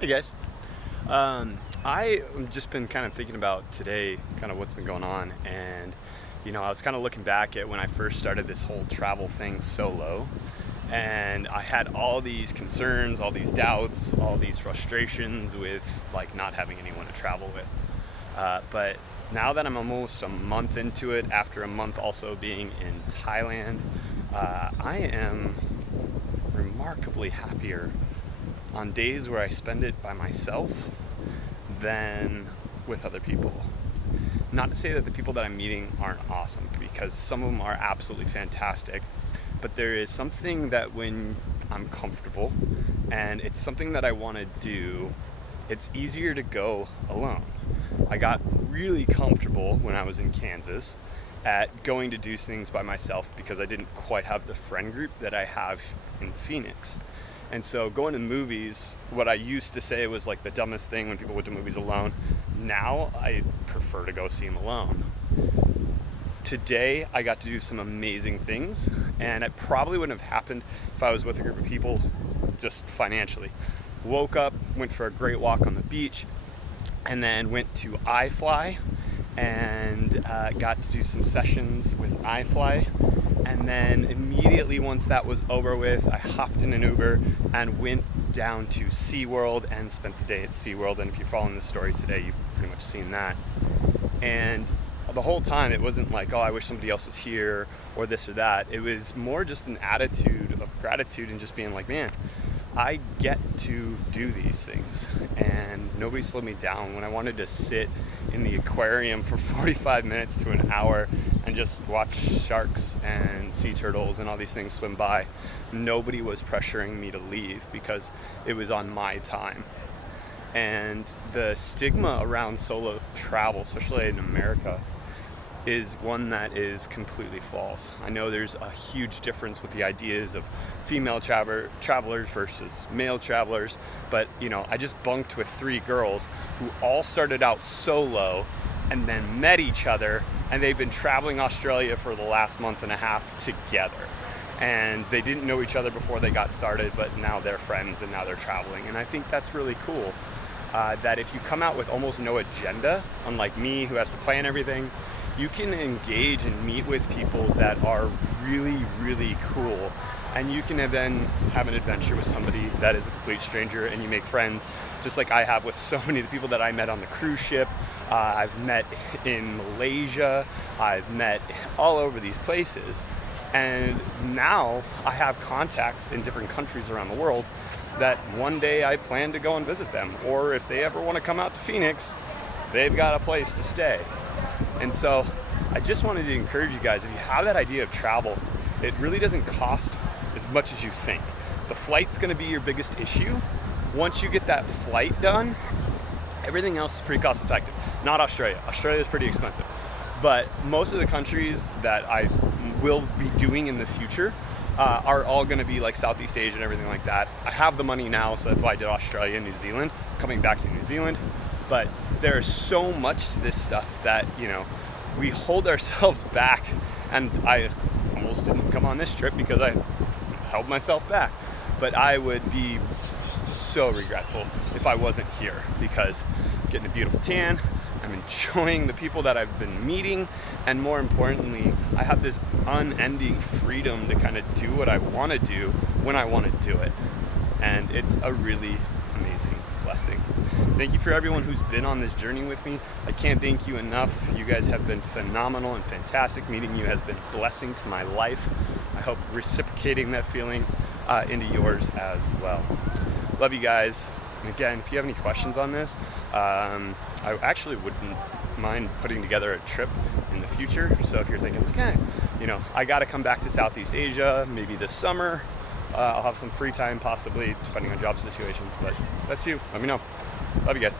Hey guys. I've just been kind of thinking about today, kind of what's been going on, and I was kind of looking back at when I first started this whole travel thing solo, and I had all these concerns, all these doubts, all these frustrations with like not having anyone to travel with. But now that I'm almost a month into it, after a month also being in Thailand, I am remarkably happier on days where I spend it by myself than with other people. Not to say that the people that I'm meeting aren't awesome, because some of them are absolutely fantastic, but there is something that when I'm comfortable and it's something that I want to do, it's easier to go alone. I got really comfortable when I was in Kansas at going to do things by myself because I didn't quite have the friend group that I have in Phoenix. And so going to movies, what I used to say was like the dumbest thing when people went to movies alone, now I prefer to go see them alone. Today I got to do some amazing things, and it probably wouldn't have happened if I was with a group of people just financially. Woke up, went for a great walk on the beach, and then went to iFly and got to do some sessions with iFly. And then immediately once that was over with, I hopped in an Uber and went down to SeaWorld and spent the day at SeaWorld. And if you're following the story today, you've pretty much seen that. And the whole time it wasn't like, oh, I wish somebody else was here or this or that. It was more just an attitude of gratitude and just being like, man, I get to do these things, and nobody slowed me down. When I wanted to sit in the aquarium for 45 minutes to an hour and just watch sharks and sea turtles and all these things swim by, nobody was pressuring me to leave because it was on my time. And the stigma around solo travel, especially in America, is one that is completely false. I know there's a huge difference with the ideas of female travelers versus male travelers, but I just bunked with 3 girls who all started out solo and then met each other, and they've been traveling Australia for the last month and a half together. And they didn't know each other before they got started, but now they're friends and now they're traveling. And I think that's really cool. That if you come out with almost no agenda, unlike me who has to plan everything, you can engage and meet with people that are really, really cool. And you can then have an adventure with somebody that is a complete stranger, and you make friends, just like I have with so many of the people that I met on the cruise ship. I've met in Malaysia, I've met all over these places. And now I have contacts in different countries around the world that one day I plan to go and visit them. Or if they ever want to come out to Phoenix, they've got a place to stay. And so I just wanted to encourage you guys, if you have that idea of travel, it really doesn't cost as much as you think. The flight's going to be your biggest issue. Once you get that flight done, everything else is pretty cost effective. Not Australia. Australia is pretty expensive. But most of the countries that I will be doing in the future are all going to be like Southeast Asia and everything like that. I have the money now, so that's why I did Australia and New Zealand, coming back to New Zealand. But there's so much to this stuff that, we hold ourselves back. And I almost didn't come on this trip because I held myself back. But I would be so regretful if I wasn't here, because I'm getting a beautiful tan, I'm enjoying the people that I've been meeting, and more importantly, I have this unending freedom to kind of do what I want to do when I want to do it. And it's a really amazing blessing. Thank you for everyone who's been on this journey with me. I can't thank you enough. You guys have been phenomenal and fantastic. Meeting you has been a blessing to my life. I hope reciprocating that feeling into yours as well. Love you guys. And again, if you have any questions on this, I actually wouldn't mind putting together a trip in the future. So if you're thinking, okay, I got to come back to Southeast Asia, maybe this summer, I'll have some free time possibly, depending on job situations. But that's you. Let me know. Love you guys.